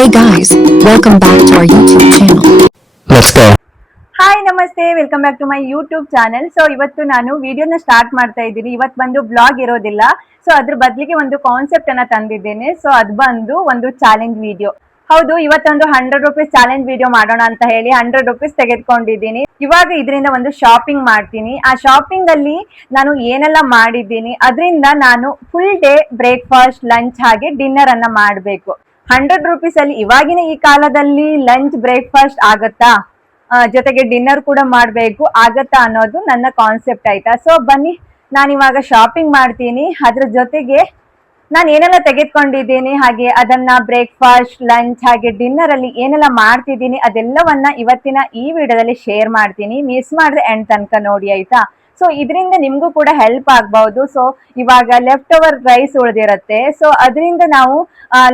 Hey guys, welcome back to our YouTube channel. Let's go. Hi ನಮಸ್ತೆ, welcome back to my YouTube channel. So ಇವತ್ತು ನಾನು ವಿಡಿಯೋನ start ಮಾಡ್ತಾ ಇದ್ದೀನಿ. ಇವತ್ತು ಬಂದು ಬ್ಲಾಗ್ ಇರೋದಿಲ್ಲ. ಸೊ ಅದ್ರ ಬದಲಿಗೆ ಒಂದು ಕಾನ್ಸೆಪ್ಟ್ ಅನ್ನ ತಂದಿದ್ದೇನೆ. ಸೊ ಅದು ಬಂದು ಒಂದು ಚಾಲೆಂಜ್ ವಿಡಿಯೋ. ಹೌದು, ಇವತ್ತೊಂದು 100 ರುಪೀಸ್ ಚಾಲೆಂಜ್ ವಿಡಿಯೋ ಮಾಡೋಣ ಅಂತ ಹೇಳಿ 100 ರುಪೀಸ್ ತೆಗೆದುಕೊಂಡಿದ್ದೀನಿ. ಇವಾಗ ಇದರಿಂದ ಒಂದು ಶಾಪಿಂಗ್ ಮಾಡ್ತೀನಿ. ಆ ಶಾಪಿಂಗ್ ಅಲ್ಲಿ ನಾನು ಏನೆಲ್ಲ ಮಾಡಿದ್ದೀನಿ, ಅದರಿಂದ ನಾನು ಫುಲ್ ಡೇ ಬ್ರೇಕ್ಫಾಸ್ಟ್, ಲಂಚ್ ಹಾಗೆ ಡಿನ್ನರ್ ಅನ್ನ ಮಾಡಬೇಕು. 100 ರುಪೀಸ್ ಅಲ್ಲಿ ಇವಾಗಿನ ಈ ಕಾಲದಲ್ಲಿ ಲಂಚ್ ಬ್ರೇಕ್ಫಾಸ್ಟ್ ಆಗತ್ತಾ, ಜೊತೆಗೆ ಡಿನ್ನರ್ ಕೂಡ ಮಾಡಬೇಕು ಆಗತ್ತಾ ಅನ್ನೋದು ನನ್ನ ಕಾನ್ಸೆಪ್ಟ್, ಆಯ್ತಾ? ಸೊ ಬನ್ನಿ, ನಾನು ಇವಾಗ ಶಾಪಿಂಗ್ ಮಾಡ್ತೀನಿ. ಅದ್ರ ಜೊತೆಗೆ ನಾನು ಏನೆಲ್ಲ ತೆಗೆದುಕೊಂಡಿದ್ದೀನಿ, ಹಾಗೆ ಅದನ್ನ ಬ್ರೇಕ್ಫಾಸ್ಟ್, ಲಂಚ್ ಹಾಗೆ ಡಿನ್ನರ್ ಅಲ್ಲಿ ಏನೆಲ್ಲ ಮಾಡ್ತಿದ್ದೀನಿ ಅದೆಲ್ಲವನ್ನ ಇವತ್ತಿನ ಈ ವಿಡಿಯೋದಲ್ಲಿ ಶೇರ್ ಮಾಡ್ತೀನಿ. ಮಿಸ್ ಮಾಡಿದ್ರೆ ಎಂಡ್ ತನಕ ನೋಡಿ, ಆಯ್ತಾ? ಸೊ ಇದರಿಂದ ನಿಮ್ಗೂ ಕೂಡ ಹೆಲ್ಪ್ ಆಗ್ಬಹುದು. ಸೊ ಇವಾಗ ಲೆಫ್ಟ್ ಓವರ್ ರೈಸ್ ಉಳಿದಿರುತ್ತೆ. ಸೊ ಅದರಿಂದ ನಾವು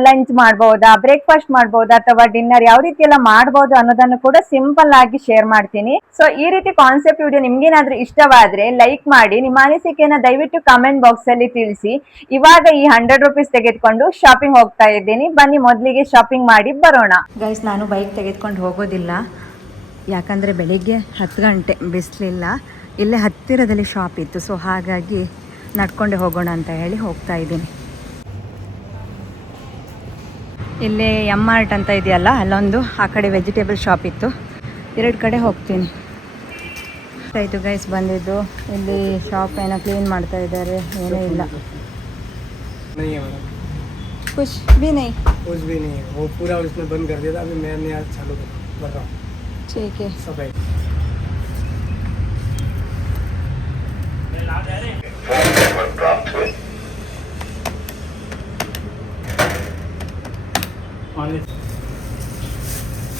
ಲಂಚ್ ಮಾಡ್ಬೋದಾ, ಬ್ರೇಕ್ಫಾಸ್ಟ್ ಮಾಡ್ಬೋದಾ, ಅಥವಾ ಡಿನ್ನರ್ ಯಾವ ರೀತಿ ಎಲ್ಲ ಮಾಡ್ಬೋದು ಅನ್ನೋದನ್ನು ಕೂಡ ಸಿಂಪಲ್ ಆಗಿ ಶೇರ್ ಮಾಡ್ತೀನಿ. ಸೊ ಈ ರೀತಿ ಕಾನ್ಸೆಪ್ಟ್ ವಿಡಿಯೋ ನಿಮ್ಗೇನಾದ್ರೂ ಇಷ್ಟವಾದ್ರೆ ಲೈಕ್ ಮಾಡಿ, ನಿಮ್ಮ ಅನಿಸಿಕೆನ ದಯವಿಟ್ಟು ಕಮೆಂಟ್ ಬಾಕ್ಸ್ ಅಲ್ಲಿ ತಿಳಿಸಿ. ಇವಾಗ ಈ 100 ರುಪೀಸ್ ತೆಗೆದುಕೊಂಡು ಶಾಪಿಂಗ್ ಹೋಗ್ತಾ ಇದ್ದೀನಿ. ಬನ್ನಿ ಮೊದಲಿಗೆ ಶಾಪಿಂಗ್ ಮಾಡಿ ಬರೋಣ. ಗೈಸ್, ನಾನು ಬೈಕ್ ತೆಗೆದುಕೊಂಡು ಹೋಗೋದಿಲ್ಲ, ಯಾಕಂದ್ರೆ ಬೆಳಿಗ್ಗೆ 10 ಗಂಟೆ ಬಿಸಿಲಿಲ್ಲ, ಇಲ್ಲೇ ಹತ್ತಿರದಲ್ಲಿ ಶಾಪ್ ಇತ್ತು. ಸೊ ಹಾಗಾಗಿ ನಡ್ಕೊಂಡೆ ಹೋಗೋಣ ಅಂತ ಹೇಳಿ ಹೋಗ್ತಾ ಇದ್ದೀನಿ. ಇಲ್ಲೇ M-Mart ಅಂತ ಇದೆಯಲ್ಲ, ಅಲ್ಲೊಂದು, ಆ ಕಡೆ ವೆಜಿಟೇಬಲ್ ಶಾಪ್ ಇತ್ತು. 2 ಕಡೆ ಹೋಗ್ತೀನಿ. ಆಯಿತು ಗೈಸ್, ಬಂದಿದ್ದು. ಇಲ್ಲಿ ಶಾಪ್ ಏನೋ ಕ್ಲೀನ್ ಮಾಡ್ತಾ ಇದ್ದಾರೆ, ಏನೂ ಇಲ್ಲ. कुछ भी नहीं है वो पूरा उसने बंद कर दिया था, अभी मैंने आज चालू कर रहा हूँ. ठीक है. सफाई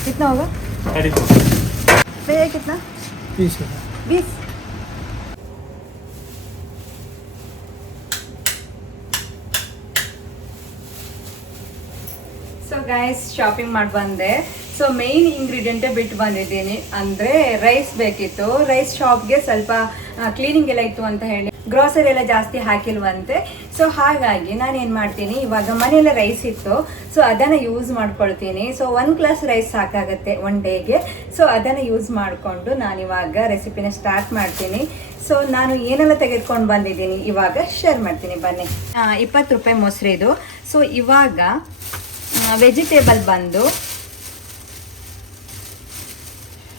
कितना होगा भैया? कितना? 20 20. ಸೊ ಗೈಸ್, ಶಾಪಿಂಗ್ ಮಾಡಿ ಬಂದೆ. ಸೊ ಮೇನ್ ಇಂಗ್ರೀಡಿಯೆಂಟೇ ಬಿಟ್ಟು ಬಂದಿದ್ದೀನಿ, ಅಂದರೆ ರೈಸ್ ಬೇಕಿತ್ತು. ರೈಸ್ ಶಾಪ್ಗೆ ಸ್ವಲ್ಪ ಕ್ಲೀನಿಂಗ್ ಎಲ್ಲ ಇತ್ತು ಅಂತ ಹೇಳಿ ಗ್ರೋಸರಿ ಎಲ್ಲ ಜಾಸ್ತಿ ಹಾಕಿಲ್ವಂತೆ. ಸೊ ಹಾಗಾಗಿ ನಾನು ಏನು ಮಾಡ್ತೀನಿ, ಇವಾಗ ಮನೆಯಲ್ಲೇ ರೈಸ್ ಇತ್ತು, ಸೊ ಅದನ್ನು ಯೂಸ್ ಮಾಡ್ಕೊಳ್ತೀನಿ. ಸೊ 1 ಗ್ಲಾಸ್ ರೈಸ್ ಸಾಕಾಗುತ್ತೆ 1 ಡೇಗೆ. ಸೊ ಅದನ್ನು ಯೂಸ್ ಮಾಡಿಕೊಂಡು ನಾನಿವಾಗ ರೆಸಿಪಿನ ಸ್ಟಾರ್ಟ್ ಮಾಡ್ತೀನಿ. ಸೊ ನಾನು ಏನೆಲ್ಲ ತೆಗೆದುಕೊಂಡು ಬಂದಿದ್ದೀನಿ ಇವಾಗ ಶೇರ್ ಮಾಡ್ತೀನಿ, ಬನ್ನಿ. 20 ರೂಪಾಯಿ ಮೊಸರು ಇದು. ಸೊ ಇವಾಗ ವೆಜಿಟೇಬಲ್ ಬಂದು,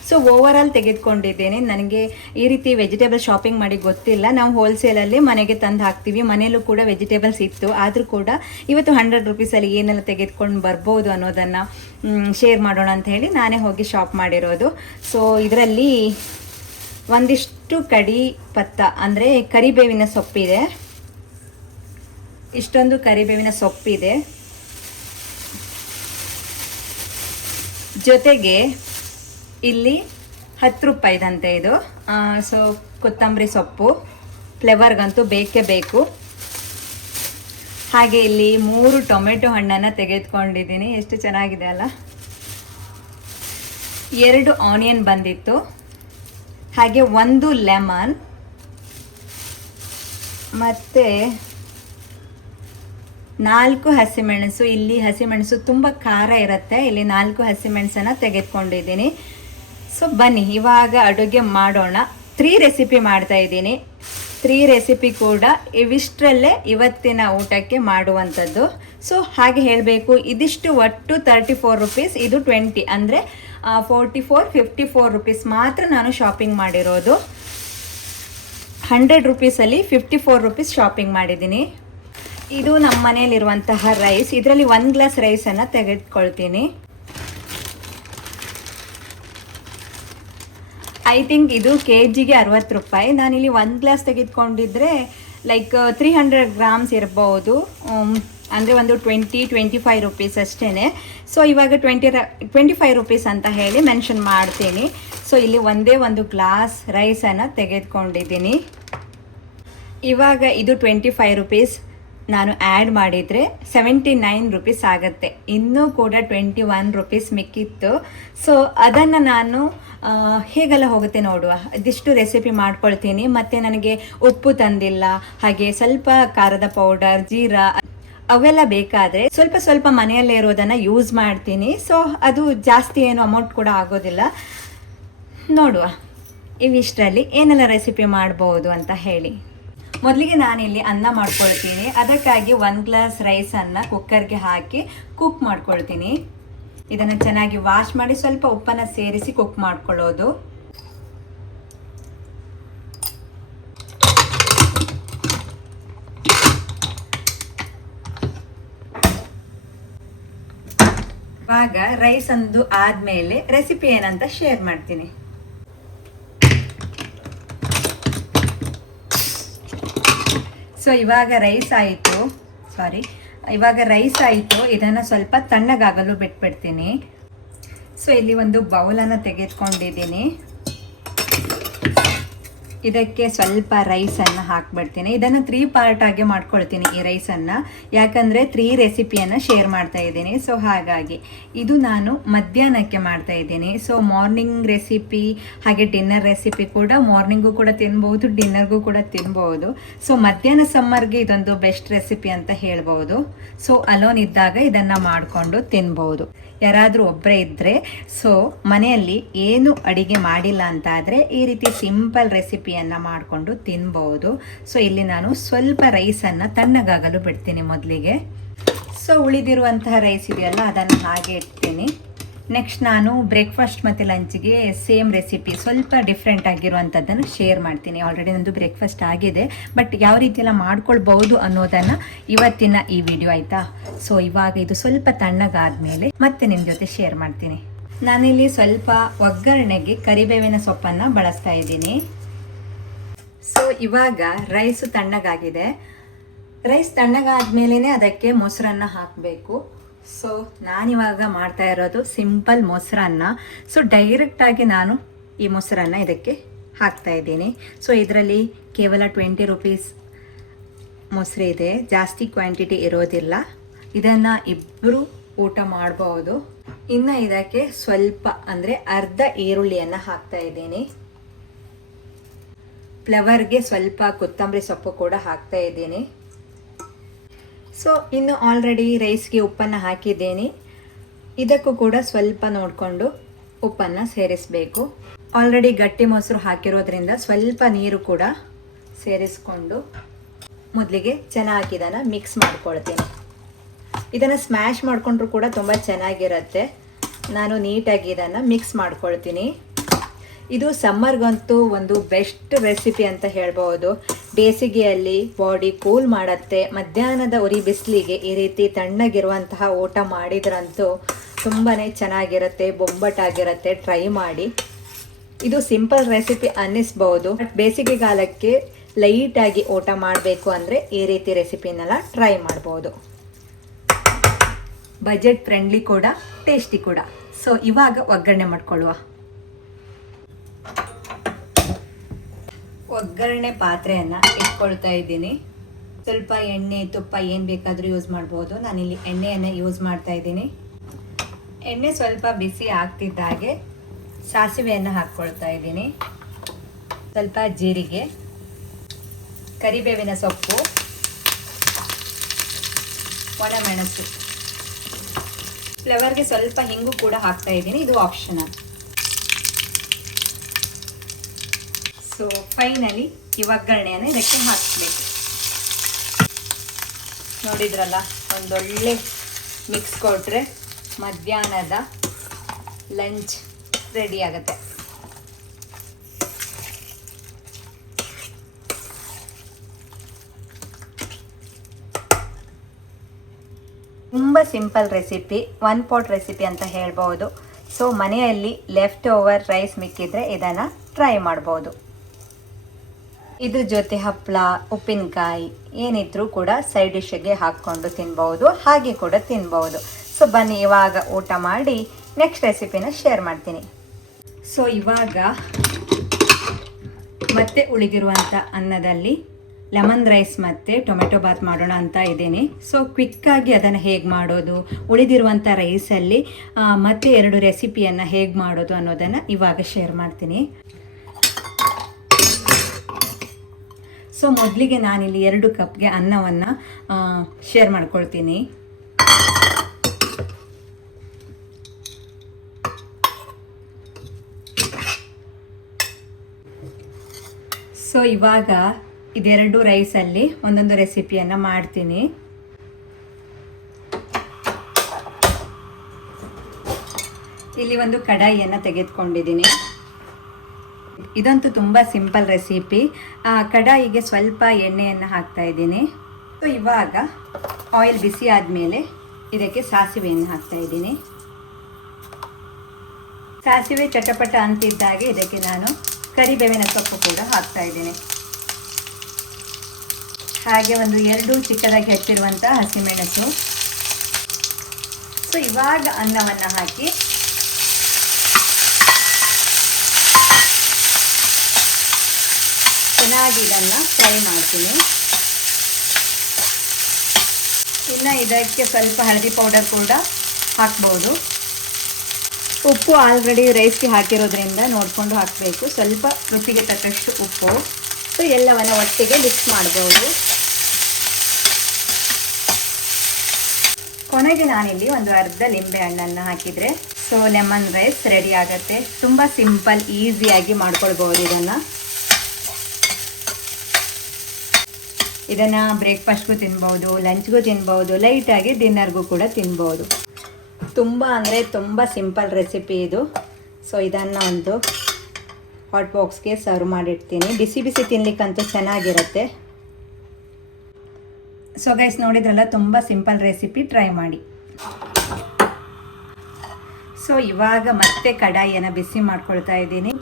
ಸೊ ಓವರಾಲ್ ತೆಗೆದುಕೊಂಡಿದ್ದೇನೆ. ನನಗೆ ಈ ರೀತಿ ವೆಜಿಟೇಬಲ್ ಶಾಪಿಂಗ್ ಮಾಡಿ ಗೊತ್ತಿಲ್ಲ. ನಾವು ಹೋಲ್ಸೇಲಲ್ಲಿ ಮನೆಗೆ ತಂದು ಹಾಕ್ತೀವಿ. ಮನೆಯಲ್ಲೂ ಕೂಡ ವೆಜಿಟೇಬಲ್ಸ್ ಇತ್ತು, ಆದರೂ ಕೂಡ ಇವತ್ತು 100 ರುಪೀಸಲ್ಲಿ ಏನೆಲ್ಲ ತೆಗೆದುಕೊಂಡು ಬರ್ಬೋದು ಅನ್ನೋದನ್ನು ಶೇರ್ ಮಾಡೋಣ ಅಂತ ಹೇಳಿ ನಾನೇ ಹೋಗಿ ಶಾಪ್ ಮಾಡಿರೋದು. ಸೊ ಇದರಲ್ಲಿ ಒಂದಿಷ್ಟು ಕಡಿ ಪತ್ತ, ಅಂದರೆ ಕರಿಬೇವಿನ ಸೊಪ್ಪಿದೆ. ಇಷ್ಟೊಂದು ಕರಿಬೇವಿನ ಸೊಪ್ಪಿದೆ. ಜೊತೆಗೆ ಇಲ್ಲಿ 10 ರೂಪಾಯಿದಂತೆ ಇದು. ಸೊ ಕೊತ್ತಂಬರಿ ಸೊಪ್ಪು ಫ್ಲೇವರ್ಗಂತೂ ಬೇಕೇ ಬೇಕು. ಹಾಗೆ ಇಲ್ಲಿ 3 ಟೊಮೆಟೊ ಹಣ್ಣನ್ನು ತೆಗೆದುಕೊಂಡಿದ್ದೀನಿ. ಎಷ್ಟು ಚೆನ್ನಾಗಿದೆ ಅಲ್ಲ. 2 ಆನಿಯನ್ ಬಂದಿತ್ತು, ಹಾಗೆ 1 ಲೆಮನ್, ಮತ್ತು 4 ಹಸಿಮೆಣಸು. ಇಲ್ಲಿ ಹಸಿಮೆಣಸು ತುಂಬ ಖಾರ ಇರುತ್ತೆ, ಇಲ್ಲಿ 4 ಹಸಿಮೆಣಸನ್ನು ತೆಗೆದುಕೊಂಡಿದ್ದೀನಿ. ಸೊ ಬನ್ನಿ ಇವಾಗ ಅಡುಗೆ ಮಾಡೋಣ. 3 ರೆಸಿಪಿ ಮಾಡ್ತಾ ಇದ್ದೀನಿ. 3 ರೆಸಿಪಿ ಕೂಡ ಇವಿಷ್ಟರಲ್ಲೇ ಇವತ್ತಿನ ಊಟಕ್ಕೆ ಮಾಡುವಂಥದ್ದು. ಸೊ ಹಾಗೆ ಹೇಳಬೇಕು, ಇದಿಷ್ಟು ಒಟ್ಟು 34 ರುಪೀಸ್, ಇದು 20, ಅಂದರೆ 54 ರುಪೀಸ್ ಮಾತ್ರ ನಾನು ಶಾಪಿಂಗ್ ಮಾಡಿರೋದು. 100 ರುಪೀಸಲ್ಲಿ 54 ರುಪೀಸ್ ಶಾಪಿಂಗ್ ಮಾಡಿದ್ದೀನಿ. ಇದು ನಮ್ಮ ಮನೆಯಲ್ಲಿರುವಂತಹ ರೈಸ್. ಇದರಲ್ಲಿ 1 ಗ್ಲಾಸ್ ರೈಸನ್ನು ತೆಗೆದುಕೊಳ್ತೀನಿ. ಐ ಥಿಂಕ್ ಇದು ಕೆಜಿಗೆ 60 ರೂಪಾಯಿ. ನಾನಿಲ್ಲಿ 1 ಗ್ಲಾಸ್ ತೆಗೆದುಕೊಂಡಿದ್ರೆ ಲೈಕ್ 300 ಗ್ರಾಮ್ಸ್ ಇರ್ಬೋದು, ಅಂದರೆ ಒಂದು 25 ರುಪೀಸ್ ಅಷ್ಟೇ. ಸೊ ಇವಾಗ 25 ರುಪೀಸ್ ಅಂತ ಹೇಳಿ ಮೆನ್ಷನ್ ಮಾಡ್ತೀನಿ. ಸೊ ಇಲ್ಲಿ ಒಂದೇ 1 ಗ್ಲಾಸ್ ರೈಸನ್ನು ತೆಗೆದುಕೊಂಡಿದ್ದೀನಿ. ಇವಾಗ ಇದು 25 ರುಪೀಸ್ ನಾನು ಆ್ಯಡ್ ಮಾಡಿದರೆ 79 ರುಪೀಸ್ ಆಗುತ್ತೆ. ಇನ್ನೂ ಕೂಡ 21 ರುಪೀಸ್ ಮಿಕ್ಕಿತ್ತು. ಸೊ ಅದನ್ನು ನಾನು ಹೇಗೆಲ್ಲ ಹೋಗುತ್ತೆ ನೋಡುವ. ಇದಿಷ್ಟು ರೆಸಿಪಿ ಮಾಡ್ಕೊಳ್ತೀನಿ. ಮತ್ತು ನನಗೆ ಉಪ್ಪು ತಂದಿಲ್ಲ, ಹಾಗೆ ಸ್ವಲ್ಪ ಖಾರದ ಪೌಡರ್, ಜೀರಾ, ಅವೆಲ್ಲ ಬೇಕಾದರೆ ಸ್ವಲ್ಪ ಸ್ವಲ್ಪ ಮನೆಯಲ್ಲೇ ಇರೋದನ್ನು ಯೂಸ್ ಮಾಡ್ತೀನಿ. ಸೊ ಅದು ಜಾಸ್ತಿ ಏನು ಅಮೌಂಟ್ ಕೂಡ ಆಗೋದಿಲ್ಲ. ನೋಡುವ ಇವಿಷ್ಟರಲ್ಲಿ ಏನೆಲ್ಲ ರೆಸಿಪಿ ಮಾಡ್ಬೋದು ಅಂತ ಹೇಳಿ. ಮೊದಲಿಗೆ ನಾನಿಲ್ಲಿ ಅನ್ನ ಮಾಡ್ಕೊಳ್ತೀನಿ. ಅದಕ್ಕಾಗಿ 1 ಗ್ಲಾಸ್ ರೈಸನ್ನು ಕುಕ್ಕರ್ಗೆ ಹಾಕಿ ಕುಕ್ ಮಾಡ್ಕೊಳ್ತೀನಿ. ಇದನ್ನು ಚೆನ್ನಾಗಿ ವಾಶ್ ಮಾಡಿ ಸ್ವಲ್ಪ ಉಪ್ಪನ್ನು ಸೇರಿಸಿ ಕುಕ್ ಮಾಡ್ಕೊಳ್ಳೋದು. ಇವಾಗ ರೈಸ್ ಒಂದು ಆದಮೇಲೆ ರೆಸಿಪಿ ಏನಂತ ಶೇರ್ ಮಾಡ್ತೀನಿ. ಸೊ ಇವಾಗ ರೈಸ್ ಆಯಿತು. ಇದನ್ನು ಸ್ವಲ್ಪ ತಣ್ಣಗಾಗಲು ಬಿಟ್ಬಿಡ್ತೀನಿ. ಸೊ ಇಲ್ಲಿ ಒಂದು ಬೌಲನ್ನು ತೆಗೆದುಕೊಂಡಿದ್ದೀನಿ. ಇದಕ್ಕೆ ಸ್ವಲ್ಪ ರೈಸನ್ನು ಹಾಕ್ಬಿಡ್ತೀನಿ. ಇದನ್ನು 3 ಪಾರ್ಟ್ ಆಗಿ ಮಾಡ್ಕೊಳ್ತೀನಿ ಈ ರೈಸನ್ನು, ಯಾಕಂದರೆ 3 ರೆಸಿಪಿಯನ್ನು ಶೇರ್ ಮಾಡ್ತಾ ಇದ್ದೀನಿ. ಸೊ ಹಾಗಾಗಿ ಇದು ನಾನು ಮಧ್ಯಾಹ್ನಕ್ಕೆ ಮಾಡ್ತಾ ಇದ್ದೀನಿ. ಸೊ ಮಾರ್ನಿಂಗ್ ರೆಸಿಪಿ ಹಾಗೆ ಡಿನ್ನರ್ ರೆಸಿಪಿ ಕೂಡ ಮಾರ್ನಿಂಗು ಕೂಡ ತಿನ್ಬೋದು, ಡಿನ್ನರ್ಗೂ ಕೂಡ ತಿನ್ಬೋದು. ಸೊ ಮಧ್ಯಾಹ್ನ ಸಮ್ಮರ್ಗೆ ಇದೊಂದು ಬೆಸ್ಟ್ ರೆಸಿಪಿ ಅಂತ ಹೇಳ್ಬೋದು. ಸೊ ಅಲೋನ್ ಇದ್ದಾಗ ಇದನ್ನು ಮಾಡಿಕೊಂಡು ತಿನ್ಬೋದು. ಯಾರಾದರೂ ಒಬ್ಬರೇ ಇದ್ದರೆ, ಸೊ ಮನೆಯಲ್ಲಿ ಏನು ಅಡಿಗೆ ಮಾಡಿಲ್ಲ ಅಂತಾದರೆ ಈ ರೀತಿ ಸಿಂಪಲ್ ರೆಸಿಪಿಯನ್ನು ಮಾಡಿಕೊಂಡು ತಿನ್ಬೋದು. ಸೊ ಇಲ್ಲಿ ನಾನು ಸ್ವಲ್ಪ ರೈಸನ್ನು ತಣ್ಣಗಾಗಲು ಬಿಡ್ತೀನಿ ಮೊದಲಿಗೆ. ಸೊ ಉಳಿದಿರುವಂತಹ ರೈಸ್ ಇದೆಯಲ್ಲ ಅದನ್ನು ಹಾಗೆ ಇಡ್ತೀನಿ. ನೆಕ್ಸ್ಟ್ ನಾನು ಬ್ರೇಕ್ಫಾಸ್ಟ್ ಮತ್ತು ಲಂಚ್ಗೆ ಸೇಮ್ ರೆಸಿಪಿ ಸ್ವಲ್ಪ ಡಿಫ್ರೆಂಟ್ ಆಗಿರುವಂಥದ್ದನ್ನು ಶೇರ್ ಮಾಡ್ತೀನಿ. ಆಲ್ರೆಡಿ ನಂದು ಬ್ರೇಕ್ಫಾಸ್ಟ್ ಆಗಿದೆ, ಬಟ್ ಯಾವ ರೀತಿ ಎಲ್ಲ ಮಾಡ್ಕೊಳ್ಬೋದು ಅನ್ನೋದನ್ನು ಇವತ್ತಿನ ಈ ವಿಡಿಯೋ ಆಯಿತಾ. ಸೊ ಇವಾಗ ಇದು ಸ್ವಲ್ಪ ತಣ್ಣಗಾದ್ಮೇಲೆ ಮತ್ತೆ ನಿಮ್ಮ ಜೊತೆ ಶೇರ್ ಮಾಡ್ತೀನಿ. ನಾನಿಲ್ಲಿ ಸ್ವಲ್ಪ ಒಗ್ಗರಣೆಗೆ ಕರಿಬೇವಿನ ಸೊಪ್ಪನ್ನು ಬಳಸ್ತಾ ಇದ್ದೀನಿ. ಸೊ ಇವಾಗ ರೈಸು ತಣ್ಣಗಾಗಿದೆ. ರೈಸ್ ತಣ್ಣಗಾದ್ಮೇಲೆ ಅದಕ್ಕೆ ಮೊಸರನ್ನು ಹಾಕಬೇಕು. ಸೊ ನಾನಿವಾಗ ಮಾಡ್ತಾ ಇರೋದು ಸಿಂಪಲ್ ಮೊಸರನ್ನ. ಸೊ ಡೈರೆಕ್ಟಾಗಿ ನಾನು ಈ ಮೊಸರನ್ನ ಇದಕ್ಕೆ ಹಾಕ್ತಾ ಇದ್ದೀನಿ. ಸೊ ಇದರಲ್ಲಿ ಕೇವಲ 20 ರೂಪೀಸ್ ಮೊಸರು ಇದೆ, ಜಾಸ್ತಿ ಕ್ವಾಂಟಿಟಿ ಇರೋದಿಲ್ಲ. ಇದನ್ನು ಇಬ್ಬರು ಊಟ ಮಾಡ್ಬೋದು. ಇನ್ನು ಇದಕ್ಕೆ ಸ್ವಲ್ಪ ಅಂದರೆ ಅರ್ಧ ಈರುಳ್ಳಿಯನ್ನು ಹಾಕ್ತಾ ಇದ್ದೀನಿ. ಫ್ಲೇವರ್ಗೆ ಸ್ವಲ್ಪ ಕೊತ್ತಂಬರಿ ಸೊಪ್ಪು ಕೂಡ ಹಾಕ್ತಾ ಇದ್ದೀನಿ. ಸೊ ಇನ್ನು ಆಲ್ರೆಡಿ ರೈಸ್ಗೆ ಉಪ್ಪನ್ನು ಹಾಕಿದ್ದೀನಿ. ಇದಕ್ಕೂ ಕೂಡ ಸ್ವಲ್ಪ ನೋಡಿಕೊಂಡು ಉಪ್ಪನ್ನು ಸೇರಿಸಬೇಕು. ಆಲ್ರೆಡಿ ಗಟ್ಟಿ ಮೊಸರು ಹಾಕಿರೋದ್ರಿಂದ ಸ್ವಲ್ಪ ನೀರು ಕೂಡ ಸೇರಿಸ್ಕೊಂಡು ಮೊದಲಿಗೆ ಚೆನ್ನಾಗಿ ಇದನ್ನು ಮಿಕ್ಸ್ ಮಾಡ್ಕೊಳ್ತೀನಿ. ಇದನ್ನು ಸ್ಮ್ಯಾಶ್ ಮಾಡಿಕೊಂಡ್ರೂ ಕೂಡ ತುಂಬ ಚೆನ್ನಾಗಿರುತ್ತೆ. ನಾನು ನೀಟಾಗಿ ಇದನ್ನು ಮಿಕ್ಸ್ ಮಾಡ್ಕೊಳ್ತೀನಿ. ಇದು ಸಮ್ಮರ್ಗಂತೂ ಒಂದು ಬೆಸ್ಟ್ ರೆಸಿಪಿ ಅಂತ ಹೇಳ್ಬೋದು. ಬೇಸಿಗೆಯಲ್ಲಿ ಬಾಡಿ ಕೂಲ್ ಮಾಡುತ್ತೆ. ಮಧ್ಯಾಹ್ನದ ಉರಿ ಬಿಸಿಲಿಗೆ ಈ ರೀತಿ ತಣ್ಣಗಿರುವಂತಹ ಊಟ ಮಾಡಿದ್ರಂತೂ ತುಂಬಾ ಚೆನ್ನಾಗಿರುತ್ತೆ, ಬೊಂಬಟಾಗಿರುತ್ತೆ. ಟ್ರೈ ಮಾಡಿ. ಇದು ಸಿಂಪಲ್ ರೆಸಿಪಿ ಅನ್ನಿಸ್ಬೋದು, ಬಟ್ ಬೇಸಿಗೆಗಾಲಕ್ಕೆ ಲೈಟಾಗಿ ಊಟ ಮಾಡಬೇಕು ಅಂದರೆ ಈ ರೀತಿ ರೆಸಿಪಿನೆಲ್ಲ ಟ್ರೈ ಮಾಡ್ಬೋದು. ಬಜೆಟ್ ಫ್ರೆಂಡ್ಲಿ ಕೂಡ, ಟೇಸ್ಟಿ ಕೂಡ. ಸೊ ಇವಾಗ ಒಗ್ಗರಣೆ ಮಾಡ್ಕೊಳ್ಳುವ. ಒಗ್ಗರಣೆ ಪಾತ್ರೆಯನ್ನು ಇಟ್ಕೊಳ್ತಾ ಇದ್ದೀನಿ. ಸ್ವಲ್ಪ ಎಣ್ಣೆ ತುಪ್ಪ ಏನು ಬೇಕಾದರೂ ಯೂಸ್ ಮಾಡ್ಬೋದು. ನಾನಿಲ್ಲಿ ಎಣ್ಣೆಯನ್ನು ಯೂಸ್ ಮಾಡ್ತಾ ಇದ್ದೀನಿ. ಎಣ್ಣೆ ಸ್ವಲ್ಪ ಬಿಸಿ ಆಗ್ತಿದ್ದಾಗೆ ಸಾಸಿವೆಯನ್ನು ಹಾಕ್ಕೊಳ್ತಾ ಇದ್ದೀನಿ. ಸ್ವಲ್ಪ ಜೀರಿಗೆ, ಕರಿಬೇವಿನ ಸೊಪ್ಪು, ಒಣಮೆಣಸು, ಫ್ಲೇವರ್ಗೆ ಸ್ವಲ್ಪ ಹಿಂಗು ಕೂಡ ಹಾಕ್ತಾ ಇದ್ದೀನಿ. ಇದು ಆಪ್ಷನಲ್. ಸೊ ಫೈನಲಿ ಈ ಒಗ್ಗರಣೆಯನ್ನು ಇದಕ್ಕೆ ಹಾಕಬೇಕು. ನೋಡಿದ್ರಲ್ಲ, ಒಂದೊಳ್ಳೆ ಮಿಕ್ಸ್ ಕೊಟ್ಟರೆ ಮಧ್ಯಾಹ್ನದ ಲಂಚ್ ರೆಡಿ ಆಗುತ್ತೆ. ತುಂಬ ಸಿಂಪಲ್ ರೆಸಿಪಿ, 1 ಪಾಟ್ ರೆಸಿಪಿ ಅಂತ ಹೇಳ್ಬೋದು. ಸೊ ಮನೆಯಲ್ಲಿ ಲೆಫ್ಟ್ ಓವರ್ ರೈಸ್ ಮಿಕ್ಕಿದ್ರೆ ಇದನ್ನು ಟ್ರೈ ಮಾಡ್ಬೋದು. ಇದ್ರ ಜೊತೆ ಹಪ್ಪಳ, ಉಪ್ಪಿನಕಾಯಿ ಏನಿದ್ರೂ ಕೂಡ ಸೈಡ್ ಡಿಶ್ಗೆ ಹಾಕ್ಕೊಂಡು ತಿನ್ಬೋದು, ಹಾಗೆ ಕೂಡ ತಿನ್ಬೋದು. ಸೊ ಬನ್ನಿ ಇವಾಗ ಊಟ ಮಾಡಿ ನೆಕ್ಸ್ಟ್ ರೆಸಿಪಿನ ಶೇರ್ ಮಾಡ್ತೀನಿ. ಸೊ ಇವಾಗ ಮತ್ತೆ ಉಳಿದಿರುವಂಥ ಅನ್ನದಲ್ಲಿ ಲೆಮನ್ ರೈಸ್ ಮತ್ತು ಟೊಮೆಟೊ ಬಾತ್ ಮಾಡೋಣ ಅಂತ ಇದ್ದೀನಿ. ಸೊ ಕ್ವಿಕ್ಕಾಗಿ ಅದನ್ನು ಹೇಗೆ ಮಾಡೋದು, ಉಳಿದಿರುವಂಥ ರೈಸಲ್ಲಿ ಮತ್ತೆ 2 ರೆಸಿಪಿಯನ್ನು ಹೇಗೆ ಮಾಡೋದು ಅನ್ನೋದನ್ನು ಇವಾಗ ಶೇರ್ ಮಾಡ್ತೀನಿ. ಸೊ ಮೊದಲಿಗೆ ನಾನಿಲ್ಲಿ 2 ಕಪ್ಗೆ ಅನ್ನವನ್ನು ಶೇರ್ ಮಾಡ್ಕೊಳ್ತೀನಿ. ಸೊ ಇವಾಗ ಇದೆರಡು ರೈಸಲ್ಲಿ ಒಂದೊಂದು ರೆಸಿಪಿಯನ್ನು ಮಾಡ್ತೀನಿ. ಇಲ್ಲಿ ಒಂದು ಕಡಾಯಿಯನ್ನು ತೆಗೆದುಕೊಂಡಿದ್ದೀನಿ. ಇದಂತೂ ತುಂಬ ಸಿಂಪಲ್ ರೆಸಿಪಿ. ಕಡಾಯಿಗೆ ಸ್ವಲ್ಪ ಎಣ್ಣೆಯನ್ನು ಹಾಕ್ತಾ ಇದ್ದೀನಿ. ಸೊ ಇವಾಗ ಆಯಿಲ್ ಬಿಸಿ ಆದಮೇಲೆ ಇದಕ್ಕೆ ಸಾಸಿವೆಯನ್ನು ಹಾಕ್ತಾ ಇದ್ದೀನಿ. ಸಾಸಿವೆ ಚಟಪಟ ಅಂತಿದ್ದಾಗೆ ಇದಕ್ಕೆ ನಾನು ಕರಿಬೇವಿನ ಸೊಪ್ಪು ಕೂಡ ಹಾಕ್ತಾ ಇದ್ದೀನಿ. ಹಾಗೆ ಒಂದು 2 ಚಿಕ್ಕದಾಗಿ ಹೆಚ್ಚಿರುವಂಥ ಹಸಿಮೆಣಸು. ಸೊ ಇವಾಗ ಅನ್ನವನ್ನು ಹಾಕಿ ಚೆನ್ನಾಗಿ ಇದನ್ನು ಫ್ರೈ ಮಾಡ್ತೀನಿ. ಇನ್ನು ಇದಕ್ಕೆ ಸ್ವಲ್ಪ ಹಳದಿ ಪೌಡರ್ ಕೂಡ ಹಾಕ್ಬೋದು. ಉಪ್ಪು ಆಲ್ರೆಡಿ ರೈಸ್ಗೆ ಹಾಕಿರೋದ್ರಿಂದ ನೋಡಿಕೊಂಡು ಹಾಕಬೇಕು. ಸ್ವಲ್ಪ ರುಚಿಗೆ ತಕ್ಕಷ್ಟು ಉಪ್ಪು. ಸೊ ಎಲ್ಲವನ್ನು ಒಟ್ಟಿಗೆ ಮಿಕ್ಸ್ ಮಾಡ್ಬೋದು. ಕೊನೆಗೆ ನಾನಿಲ್ಲಿ ಒಂದು ಅರ್ಧ ಲಿಂಬೆ ಹಣ್ಣನ್ನು ಹಾಕಿದರೆ ಸೊ ಲೆಮನ್ ರೈಸ್ ರೆಡಿ ಆಗುತ್ತೆ. ತುಂಬ ಸಿಂಪಲ್, ಈಸಿಯಾಗಿ ಮಾಡ್ಕೊಳ್ಬೋದು. ಇದನ್ನು ಬ್ರೇಕ್ಫಾಸ್ಟ್ಗೂ ತಿನ್ಬೋದು, ಲಂಚ್ಗೂ ತಿನ್ಬೋದು, ಲೈಟಾಗಿ ಡಿನ್ನರ್ಗೂ ಕೂಡ ತಿನ್ಬೋದು. ತುಂಬ ಅಂದರೆ ತುಂಬ ಸಿಂಪಲ್ ರೆಸಿಪಿ ಇದು. ಸೊ ಇದನ್ನು ಒಂದು ಹಾಟ್ ಬಾಕ್ಸ್ಗೆ ಸರ್ವ್ ಮಾಡಿಡ್ತೀನಿ. ಬಿಸಿ ಬಿಸಿ ತಿನ್ನಲಿಕ್ಕಂತೂ ಚೆನ್ನಾಗಿರುತ್ತೆ. ಸೊ ಗೈಸ್ ನೋಡಿದ್ರಲ್ಲ, ತುಂಬ ಸಿಂಪಲ್ ರೆಸಿಪಿ, ಟ್ರೈ ಮಾಡಿ. ಸೊ ಇವಾಗ ಮತ್ತೆ ಕಡಾಯಿಯನ್ನು ಬಿಸಿ ಮಾಡ್ಕೊಳ್ತಾ ಇದ್ದೀನಿ.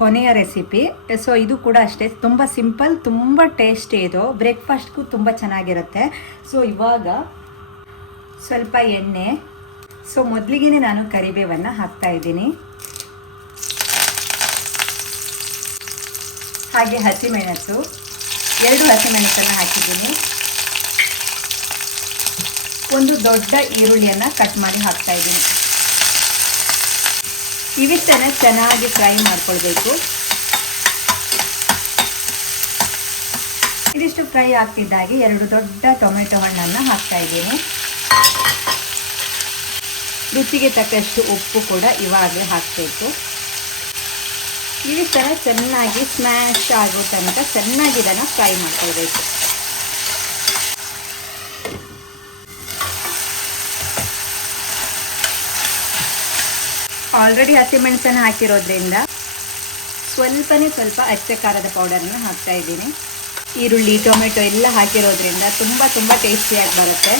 ಕೊನೆಯ ರೆಸಿಪಿ. ಸೊ ಇದು ಕೂಡ ಅಷ್ಟೇ ತುಂಬ ಸಿಂಪಲ್, ತುಂಬ ಟೇಸ್ಟಿ. ಇದು ಬ್ರೇಕ್ಫಾಸ್ಟ್ಗೂ ತುಂಬ ಚೆನ್ನಾಗಿರುತ್ತೆ. ಸೊ ಇವಾಗ ಸ್ವಲ್ಪ ಎಣ್ಣೆ. ಸೊ ಮೊದಲಿಗೆ ನಾನು ಕರಿಬೇವನ್ನು ಹಾಕ್ತಾ ಇದ್ದೀನಿ. ಹಾಗೆ ಹಸಿಮೆಣಸು, 2 ಹಸಿಮೆಣಸನ್ನು ಹಾಕಿದ್ದೀನಿ. ಒಂದು ದೊಡ್ಡ ಈರುಳ್ಳಿಯನ್ನು ಕಟ್ ಮಾಡಿ ಹಾಕ್ತಾ ಇದ್ದೀನಿ. ಇವಿಷ್ಟನ್ನು ಚೆನ್ನಾಗಿ ಫ್ರೈ ಮಾಡ್ಕೊಳ್ಬೇಕು. ಇದಿಷ್ಟು ಫ್ರೈ ಆಗ್ತಿದ್ದಾಗೆ 2 ದೊಡ್ಡ ಟೊಮೆಟೊ ಹಣ್ಣನ್ನು ಹಾಕ್ತಾ ಇದ್ದೀನಿ. ರುಚಿಗೆ ತಕ್ಕಷ್ಟು ಉಪ್ಪು ಕೂಡ ಇವಾಗಲೇ ಹಾಕಬೇಕು. ಇವಿಷ್ಟನ್ನು ಚೆನ್ನಾಗಿ ಸ್ಮ್ಯಾಶ್ ಆಗೋ ತನಕ ಚೆನ್ನಾಗಿ ಇದನ್ನು ಫ್ರೈ ಮಾಡ್ಕೊಳ್ಬೇಕು. ಆಲ್ರೆಡಿ ಹಸಿಮೆಣಸನ್ನು ಹಾಕಿರೋದ್ರಿಂದ ಸ್ವಲ್ಪ ಅಚ್ಚೆ ಖಾರದ ಪೌಡರನ್ನು ಹಾಕ್ತಾ ಇದ್ದೀನಿ. ಈರುಳ್ಳಿ, ಟೊಮೆಟೊ ಎಲ್ಲ ಹಾಕಿರೋದ್ರಿಂದ ತುಂಬ ಟೇಸ್ಟಿಯಾಗಿ ಬರುತ್ತೆ.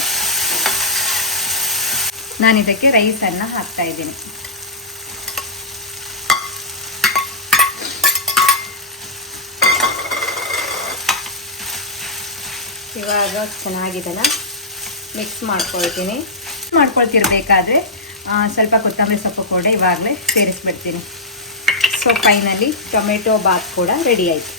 ನಾನು ಇದಕ್ಕೆ ರೈಸನ್ನು ಹಾಕ್ತಾ ಇದ್ದೀನಿ. ಇವಾಗ ಚೆನ್ನಾಗಿದೆಲ್ಲ ಮಿಕ್ಸ್ ಮಾಡ್ಕೊಳ್ತಿರ್ಬೇಕಾದ್ರೆ ಸ್ವಲ್ಪ ಕೊತ್ತಂಬರಿ ಸೊಪ್ಪು ಕೂಡ ಇವಾಗಲೇ ಸೇರಿಸ್ಬಿಡ್ತೀನಿ. ಸೊ ಫೈನಲಿ ಟೊಮೆಟೊ ಬಾತ್ ಕೂಡ ರೆಡಿ ಆಯಿತು.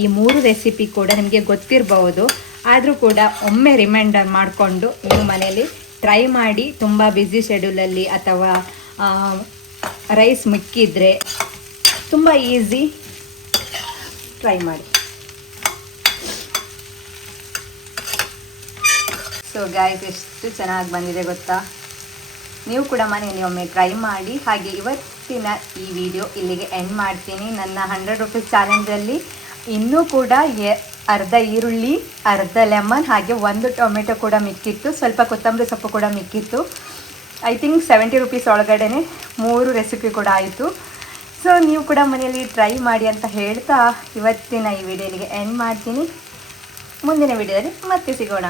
ಈ 3 ರೆಸಿಪಿ ಕೂಡ ನಿಮಗೆ ಗೊತ್ತಿರಬಹುದು. ಆದರೂ ಕೂಡ ಒಮ್ಮೆ ರಿಮೈಂಡರ್ ಮಾಡಿಕೊಂಡು ನೀವು ಮನೆಯಲ್ಲಿ ಟ್ರೈ ಮಾಡಿ. ತುಂಬ ಬ್ಯುಸಿ ಶೆಡ್ಯೂಲಲ್ಲಿ ಅಥವಾ ರೈಸ್ ಮಿಕ್ಕಿದ್ರೆ ತುಂಬ ಈಸಿ, ಟ್ರೈ ಮಾಡಿ. ಸೊ ಗಾಯ್ಸ್, ಎಷ್ಟು ಚೆನ್ನಾಗಿ ಬಂದಿದೆ ಗೊತ್ತಾ? ನೀವು ಕೂಡ ಮನೆಯಲ್ಲಿ ಒಮ್ಮೆ ಟ್ರೈ ಮಾಡಿ. ಹಾಗೆ ಇವತ್ತಿನ ಈ ವಿಡಿಯೋ ಇಲ್ಲಿಗೆ ಎಂಡ್ ಮಾಡ್ತೀನಿ. ನನ್ನ 100 ರೂಪೀಸ್ ಚಾಲೆಂಜಲ್ಲಿ ಇನ್ನೂ ಕೂಡ ಅರ್ಧ ಈರುಳ್ಳಿ, ಅರ್ಧ ಲೆಮನ್, ಹಾಗೆ 1 ಟೊಮೆಟೊ ಕೂಡ ಮಿಕ್ಕಿತ್ತು. ಸ್ವಲ್ಪ ಕೊತ್ತಂಬರಿ ಸೊಪ್ಪು ಕೂಡ ಮಿಕ್ಕಿತ್ತು. ಐ ಥಿಂಕ್ 70 ರೂಪೀಸ್ ಒಳಗಡೆ 3 ರೆಸಿಪಿ ಕೂಡ ಆಯಿತು. ಸೊ ನೀವು ಕೂಡ ಮನೆಯಲ್ಲಿ ಟ್ರೈ ಮಾಡಿ ಅಂತ ಹೇಳ್ತಾ ಇವತ್ತಿನ ಈ ವಿಡಿಯೋಲಿಗೆ ಎಂಡ್ ಮಾಡ್ತೀನಿ. ಮುಂದಿನ ವಿಡಿಯೋದಲ್ಲಿ ಮತ್ತೆ ಸಿಗೋಣ.